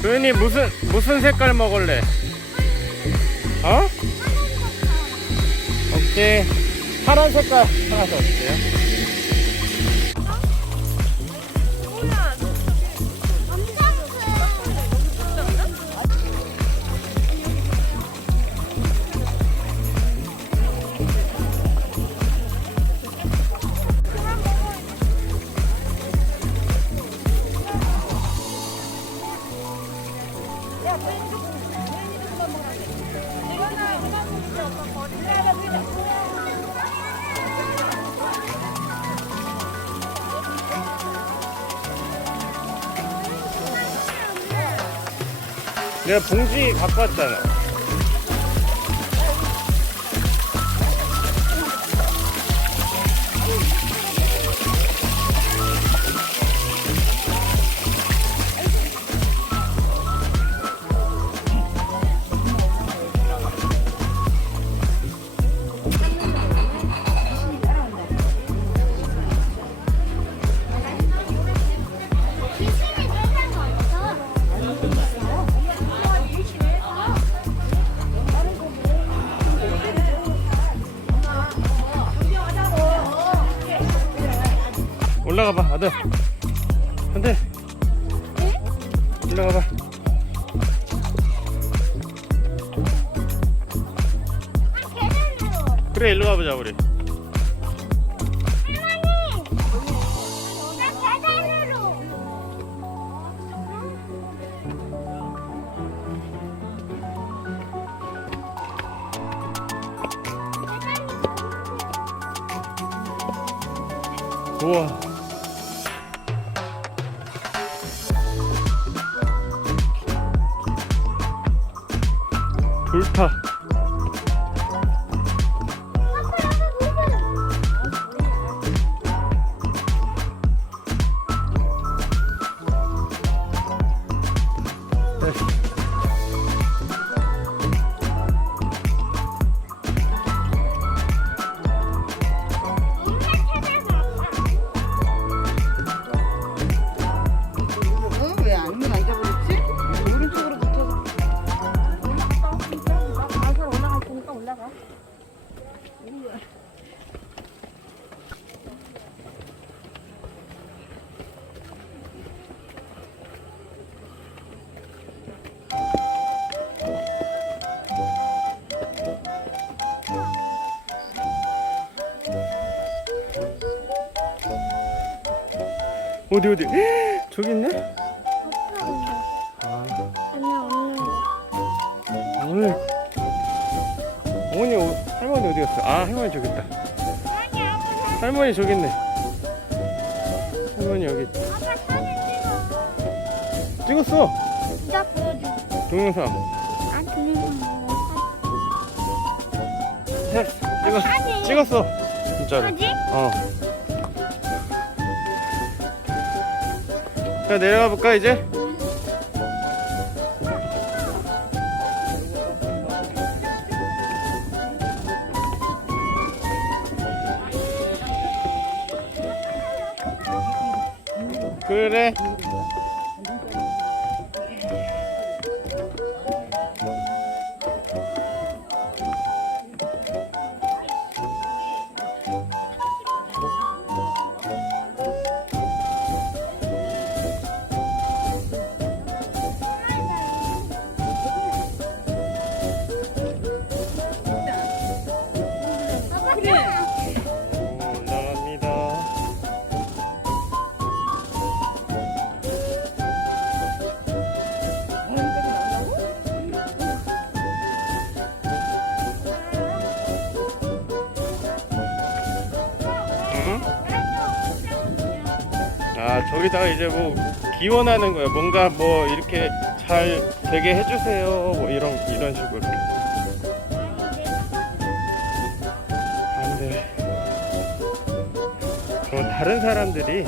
도현이 무슨 무슨 색깔 먹을래? 어? 오케이 파란 색깔 하나 더 주세요. 내가 봉지 갖고 왔잖아. 올라가 봐, 아들. 안돼. 올라가 봐. 계단으로. 그래, 일로 가보자 우리. 우와. 어디 어디? 저기 있네. 아, 엄마 없는 거. 오늘 어머니 어- 할머니 어디 갔어? 아 할머니 저기 있다. 할머니 저기 있네. 할머니 여기 있다. 아빠 사진 찍어. 찍었어. 나 보여줘. 동영상. 아. 찍었어. 사진. 찍었어. 진짜로. 어. 자 내려가 볼까 이제? 그래. 여기다가 이제 뭐 기원하는 거야. 뭔가 뭐 이렇게 잘 되게 해주세요. 뭐 이런 이런 식으로. 아, 안돼. 그건 다른 사람들이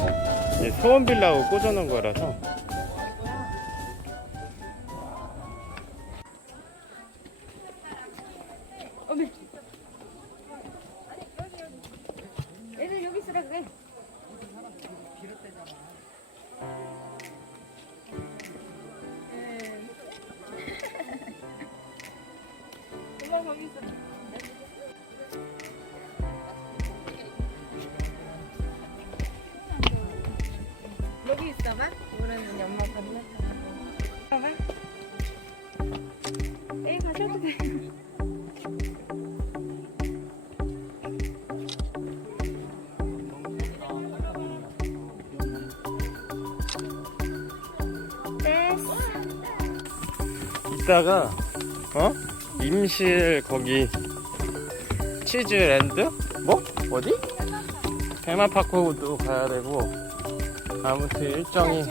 소원 빌라고 꽂아놓은 거라서. 엄마 건너. 봐봐. 에이 가셔도 돼. 이따가 어 임실 거기 치즈랜드 뭐 어디 테마파크도 가야 되고 아무튼 일정이?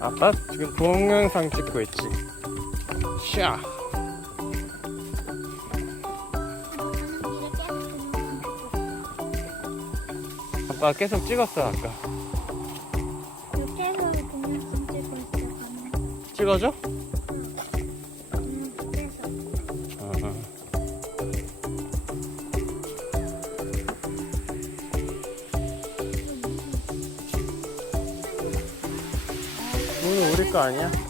아빠 지금 동영상 찍고 있지? 샤. 아빠 계속 찍었어 아까. 육개월 동영상 찍고 있어. 찍어줘 거 아니야?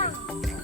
Bye.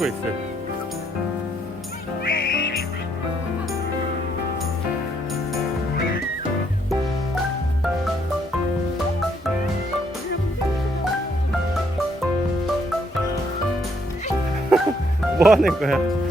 찍고 있어요 뭐 하는 거야?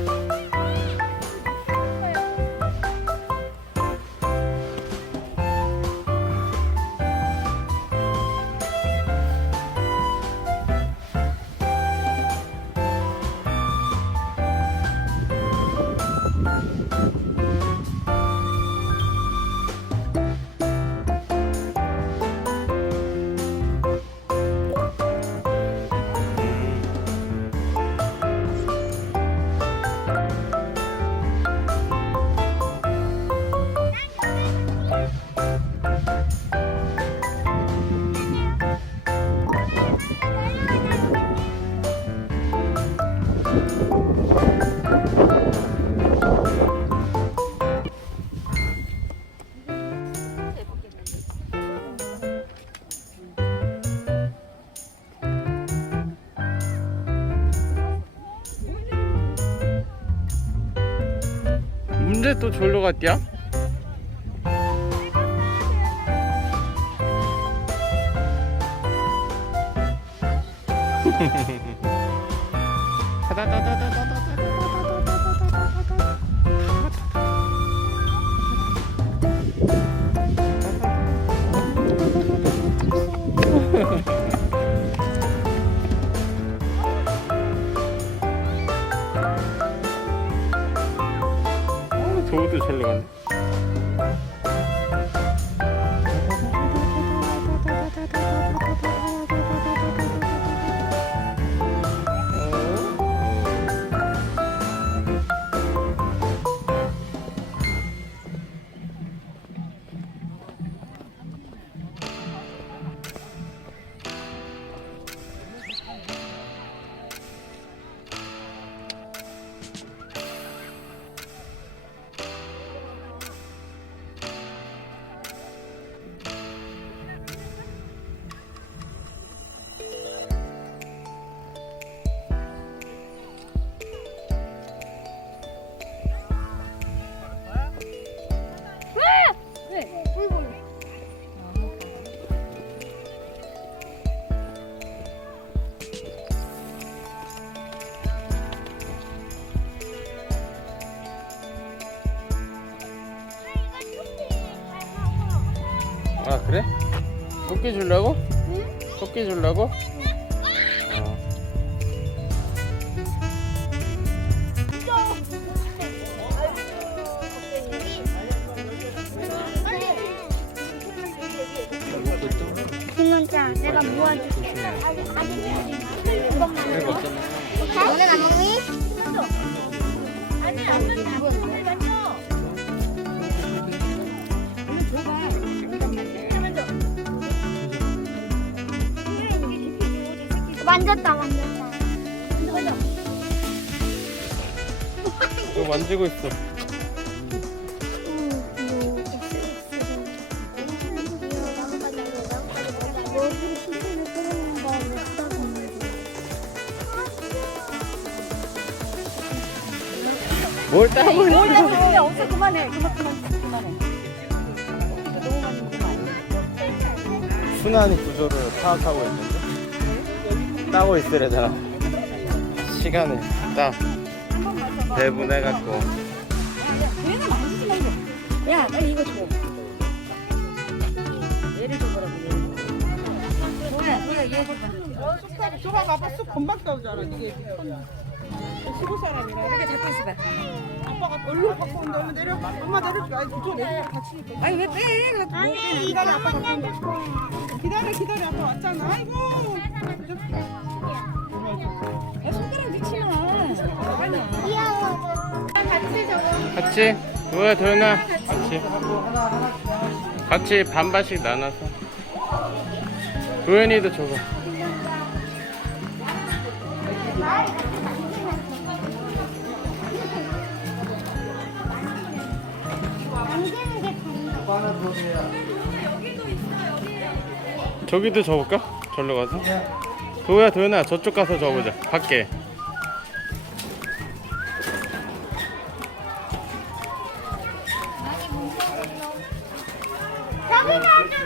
또 졸로 갔디야? 그래? 토끼 주려고? 토끼 주려고? 어. 김원자 내가 모아줄게 이것만. 너는 안 먹니? 아니 안 된다. 만졌다 만졌다 이거 만지고 있어. 뭘 있어? 뭐야 그래 없어 그만해. 그만 그만 그만해. 너무 많이 먹으면 안 돼. 순환 구조를 파악하고 있는데 따고 있으래잖아. 시간을 딱 배분해갖고. 만지지 말고. 야 빨리 이거 줘. 얘를 줘보라고 얘를. 뭐야 뭐야 얘 줘. 저가 가봐 쑥 금방 따오잖아 이게 시골 사람이라 이렇게 잡고 있어봐. 아빠가 얼른 갖고 온다 엄마 내려 엄마 내려줘 아니 그쪽 내려 다치니까 아니 왜 빼? 빼? 기다려 아빠 갖고 온다 기다려 기다려 아빠 왔잖아 아이고 같이? 뭐야 도현아? 같이. 같이 반반씩 나눠서. 도현이도 줘봐. 저기도 줘볼까? 절로 가서. 도야 도현아 저쪽 가서 줘보자. 밖에. 저기다 놔주자 도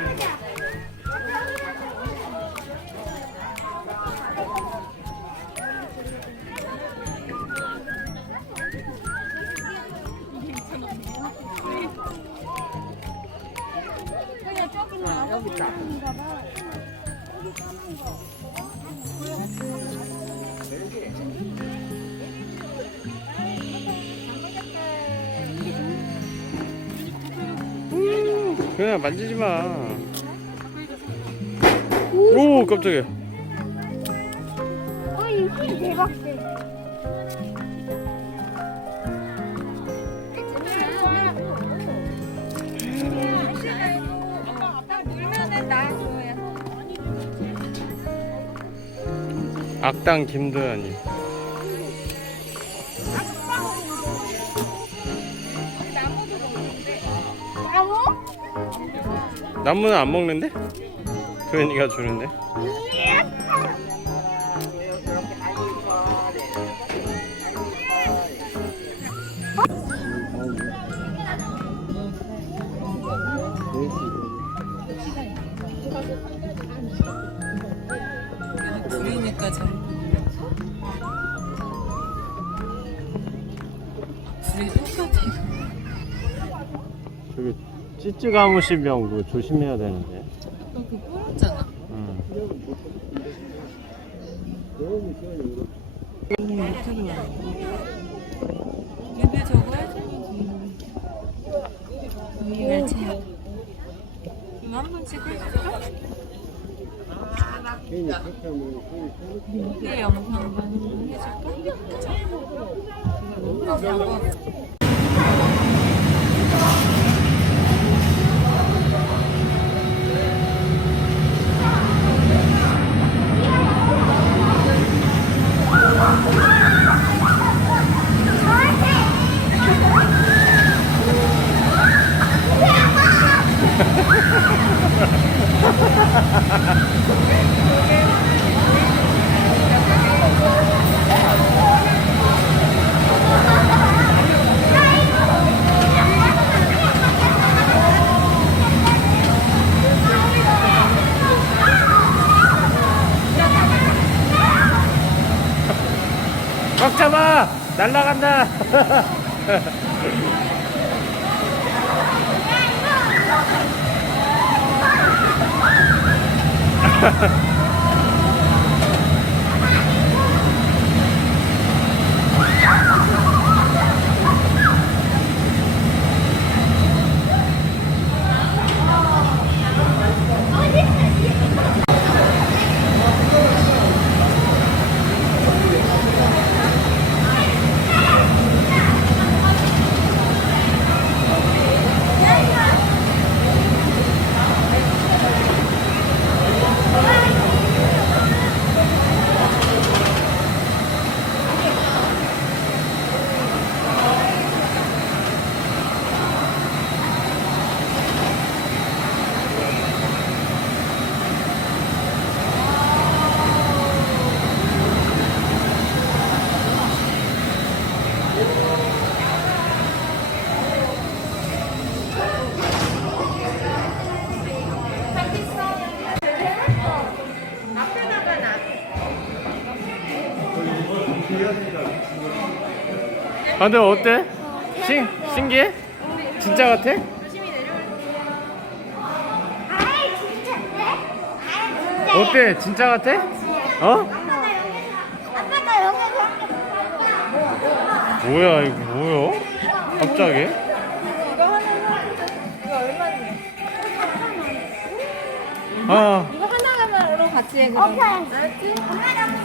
현아 만지지 마. 오 깜짝이야. 어, 이거 대박 세. 악당 김도현이. 나무는 안 먹는데? 도현이가 주는데? 찌찌가무시병 그거 조심해야 되는데. 그 뿌렸잖아. 응. 근데 저거 해주면 돼. 멸치. 이거 한번 찍어줄까? 내 영상도. 날라간다! 아, 근데 어때? 신, 신기해? 진짜 같아? 어때? 진짜 같아? 어? 뭐야, 이거 뭐야? 갑자기? 이거 하나만 이거 얼마인데? 아, 이거 하나하나로 같이 해 오케이. 그럼. 알았지? 엄마랑